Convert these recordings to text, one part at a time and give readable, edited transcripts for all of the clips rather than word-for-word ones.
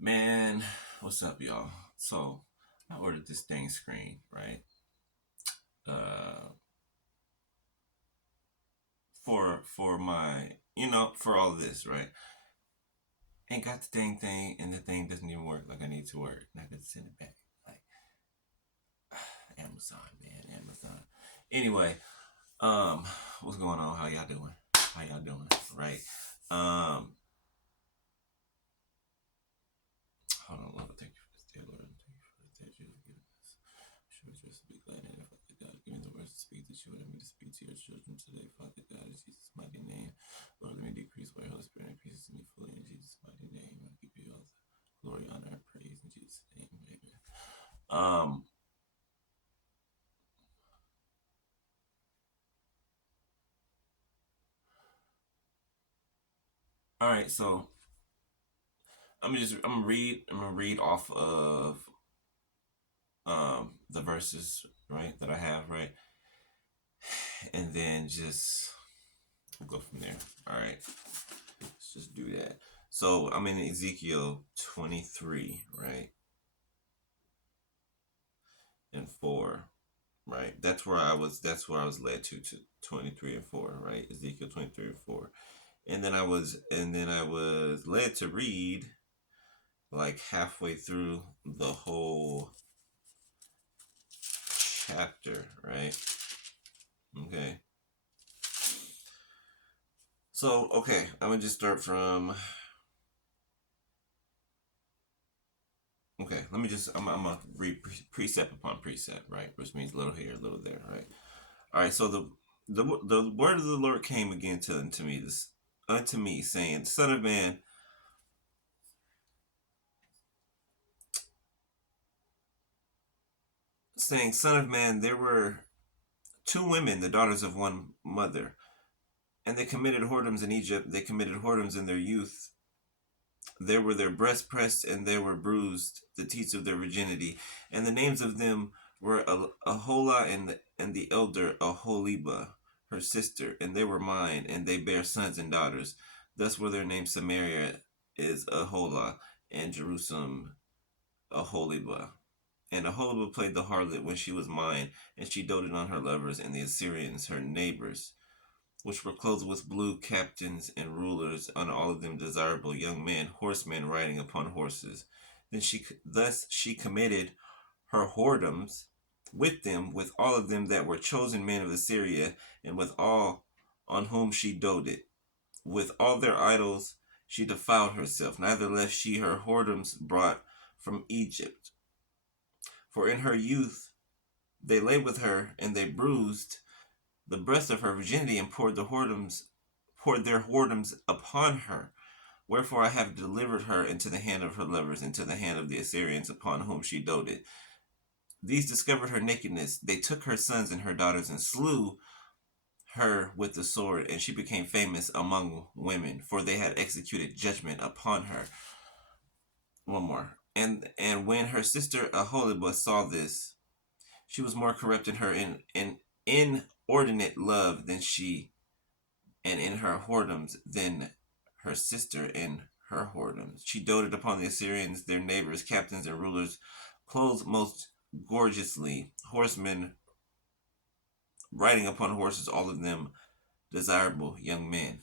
Man, what's up, y'all? So, I ordered this thing screen, right? Uh, for my, for all of this, right? Ain't got the dang thing, and the thing doesn't even work like I need to work, and I got to send it back. Like Amazon, man, Amazon. Anyway, what's going on? How y'all doing? How y'all doing? Right? Um, Hold on, Lord, thank you for this day, Lord. Thank you for this day you have given us. Sure, just be glad in it, Father God. Give me the words to speak that you would have me to speak to your children today, Father God, in Jesus' mighty name. Lord, let me decrease while your Holy Spirit increases in me fully in Jesus' mighty name. I give you all the glory, honor, and praise in Jesus' name. Amen. Um, all right, so I'm gonna read off of the verses, right, that I have, right? And then just we'll go from there. All right. Let's just do that. So I'm in Ezekiel 23, right? And 4, right? That's where I was led to 23 and 4, right? Ezekiel 23 and 4. And then I was led to read like halfway through the whole chapter, right? Okay. So, okay, I'm gonna just start from. Okay, I'm gonna read precept upon precept, right? Which means little here, little there, right? All right, so the word of the Lord came again to unto me, saying, Son of man, there were two women, the daughters of one mother, and they committed whoredoms in Egypt. They committed whoredoms in their youth. There were their breasts pressed, and they were bruised, the teats of their virginity. And the names of them were Aholah and the elder Aholiba, her sister, and they were mine, and they bare sons and daughters. Thus were their names Samaria is Aholah, and Jerusalem Aholiba. And Aholiba played the harlot when she was mine, and she doted on her lovers and the Assyrians, her neighbors, which were clothed with blue, captains and rulers, on all of them desirable young men, horsemen riding upon horses. Thus she committed her whoredoms with them, with all of them that were chosen men of Assyria, and with all on whom she doted. With all their idols she defiled herself, neither left she her whoredoms brought from Egypt. For in her youth they lay with her, and they bruised the breast of her virginity, and poured their whoredoms upon her. Wherefore I have delivered her into the hand of her lovers, into the hand of the Assyrians, upon whom she doted. These discovered her nakedness. They took her sons and her daughters, and slew her with the sword, and she became famous among women, for they had executed judgment upon her. One more. And when her sister Aholibah saw this, she was more corrupt in her in inordinate love than she, and in her whoredoms than her sister in her whoredoms. She doted upon the Assyrians, their neighbors, captains, and rulers, clothed most gorgeously, horsemen riding upon horses, all of them desirable young men.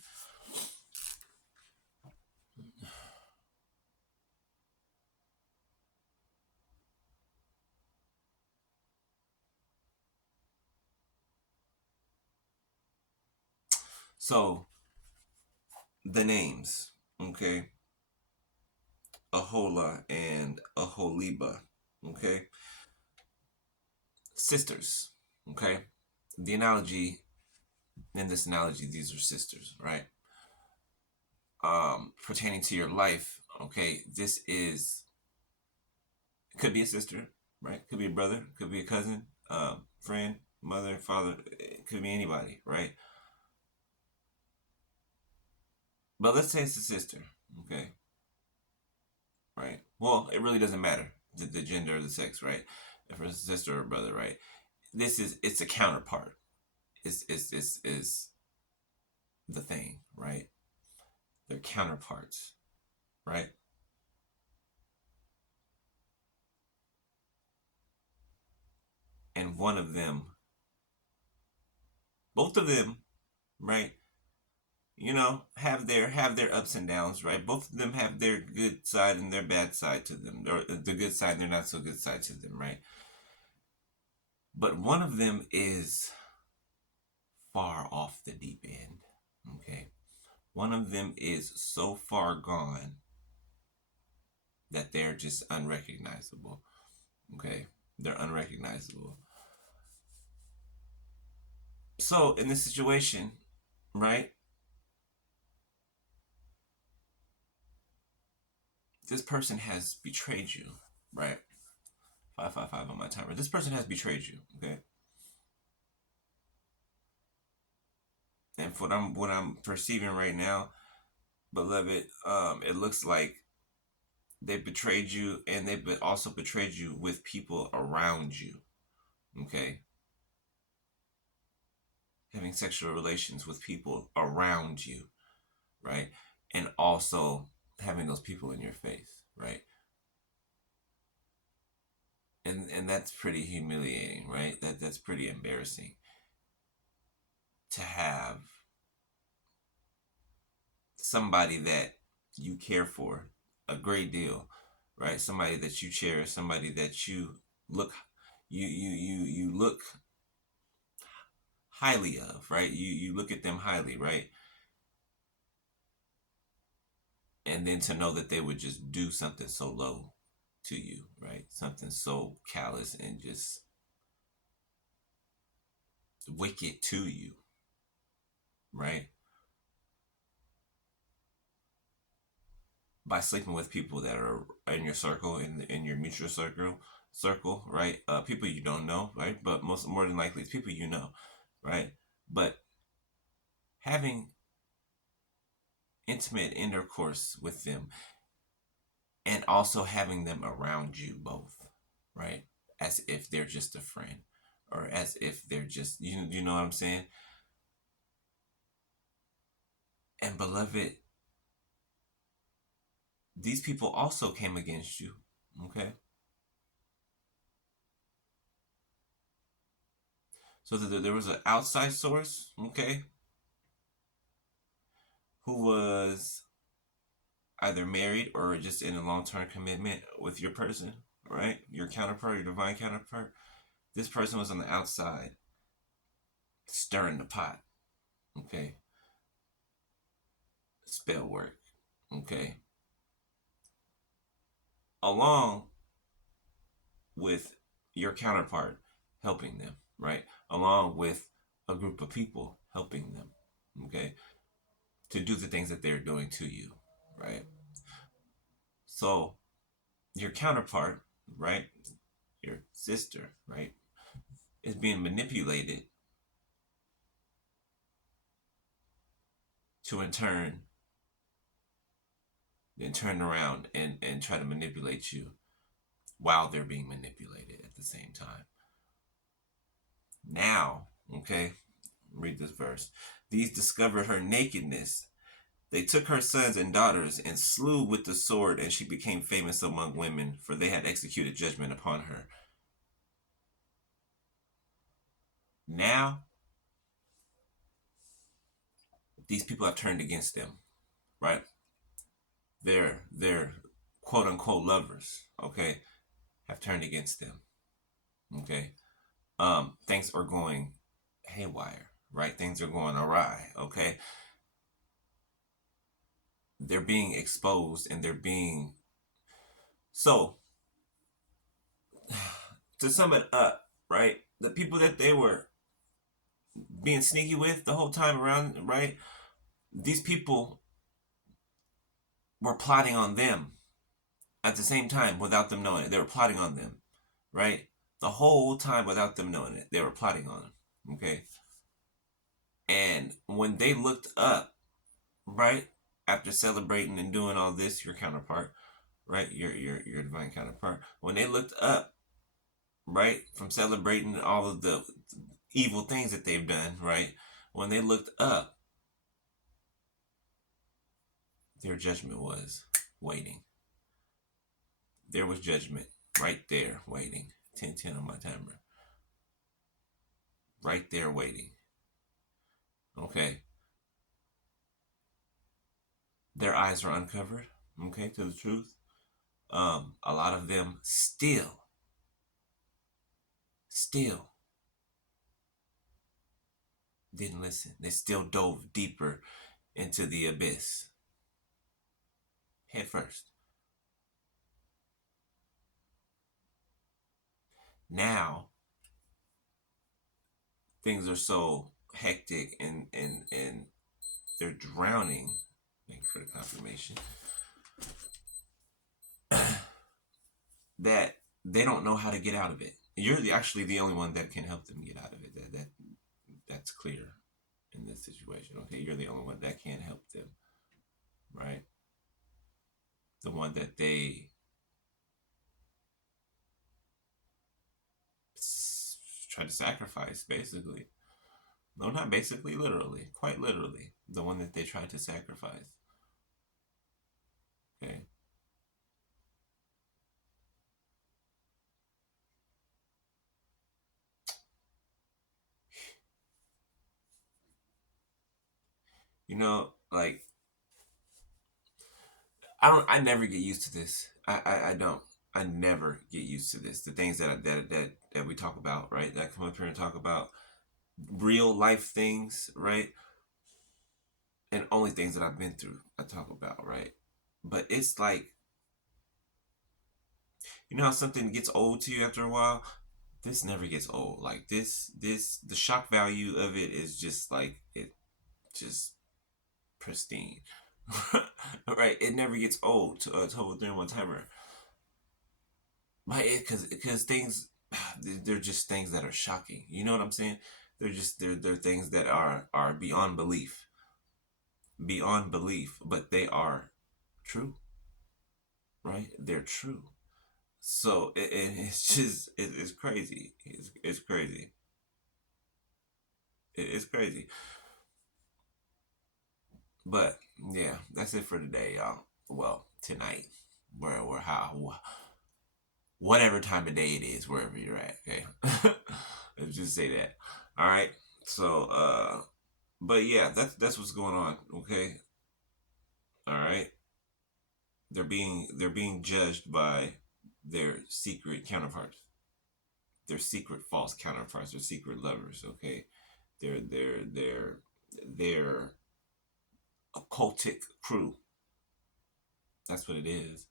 So, the names, okay? Ahola and Aholiba, okay? Sisters, okay? The analogy, in this analogy, these are sisters, right? Pertaining to your life, okay? This is, could be a sister, right? Could be a brother, could be a cousin, friend, mother, father, it could be anybody, right? But let's say it's a sister, okay? Right? Well, it really doesn't matter the gender or the sex, right? If it's a sister or a brother, right? It's a counterpart. Is the thing, right? They're counterparts, right? and one of them, both of them, right? Have their ups and downs, right? Both of them have their good side and their bad side to them, or the good side and their not so good side to them, right? But one of them is far off the deep end. Okay. One of them is so far gone that they're just unrecognizable. Okay. They're unrecognizable. So in this situation, right? This person has betrayed you, right? 555 on my timer. This person has betrayed you, okay? And for what I'm perceiving right now, beloved, it looks like they betrayed you, and they also betrayed you with people around you. Okay, having sexual relations with people around you, right, and also having those people in your face, right, and that's pretty humiliating, right? That's pretty embarrassing to have somebody that you care for a great deal, right? Somebody that you cherish, somebody that look you look highly of, right? You look at them highly, right? And then to know that they would just do something so low to you, right? Something so callous and just wicked to you, right? By sleeping with people that are in your circle, in your mutual circle, right? People you don't know, right? But more than likely, it's people you know, right? But having intimate intercourse with them, and also having them around you both, right? As if they're just a friend, or as if they're just, you know what I'm saying? And beloved, these people also came against you, okay? So that there was an outside source, okay, who was either married or just in a long-term commitment with your person, right? Your counterpart, your divine counterpart. This person was on the outside stirring the pot, okay? Spell work, okay? Along with your counterpart helping them, right? Along with a group of people helping them, okay? To do the things that they're doing to you, right? So your counterpart, right? Your sister, right? Is being manipulated to in turn then turn around and try to manipulate you while they're being manipulated at the same time. Now, okay, read this verse. These discovered her nakedness. They took her sons and daughters and slew with the sword, and she became famous among women, for they had executed judgment upon her. Now, these people have turned against them, right? Their quote unquote lovers, okay, have turned against them. Okay. Things are going haywire, right? Things are going awry, okay? They're being exposed and they're being so to sum it up, right? The people that they were being sneaky with the whole time around, right? These people were plotting on them at the same time without them knowing it. They were plotting on them, right? The whole time without them knowing it. They were plotting on them, okay? And when they looked up, right, after celebrating and doing all this, your counterpart, right, your divine counterpart, when they looked up, right, from celebrating all of the evil things that they've done, right, when they looked up, their judgment was waiting. There was judgment right there waiting. 10-10 on my timer. right there waiting. Okay. Their eyes are uncovered, okay, to the truth. A lot of them still didn't listen. They still dove deeper into the abyss head first. Now things are so hectic and they're drowning. Thank you for the confirmation. That they don't know how to get out of it. You're actually the only one that can help them get out of it. That's clear in this situation. Okay, you're the only one that can help them, right? The one that they try to sacrifice, basically. No, not basically, literally, quite literally. The one that they tried to sacrifice. Okay. Like I never get used to this. I don't. I never get used to this. The things that we talk about, right? That I come up here and talk about real life things, right? And only things that I've been through, I talk about, right? But it's like, how something gets old to you after a while. This never gets old. Like the shock value of it is just like it, just pristine, right? It never gets old to a Total 3-in-1 Timer. Right, because things, they're just things that are shocking. You know what I'm saying? They're things that are beyond belief, but they are true, right? They're true. So it's just it's crazy. It's crazy. It's crazy. But yeah, that's it for today, y'all. Well, tonight, where how whatever time of day it is, wherever you're at. Okay, let's just say that. All right. So but yeah, that's what's going on. Okay. All right. They're being judged by their secret counterparts, their secret false counterparts, their secret lovers. Okay. They're occultic crew. That's what it is.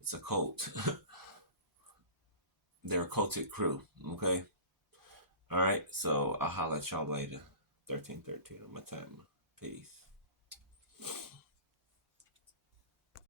It's a cult. They're a cultic crew. Okay. All right. So I'll holler at y'all later. 1313 on my timer. Peace.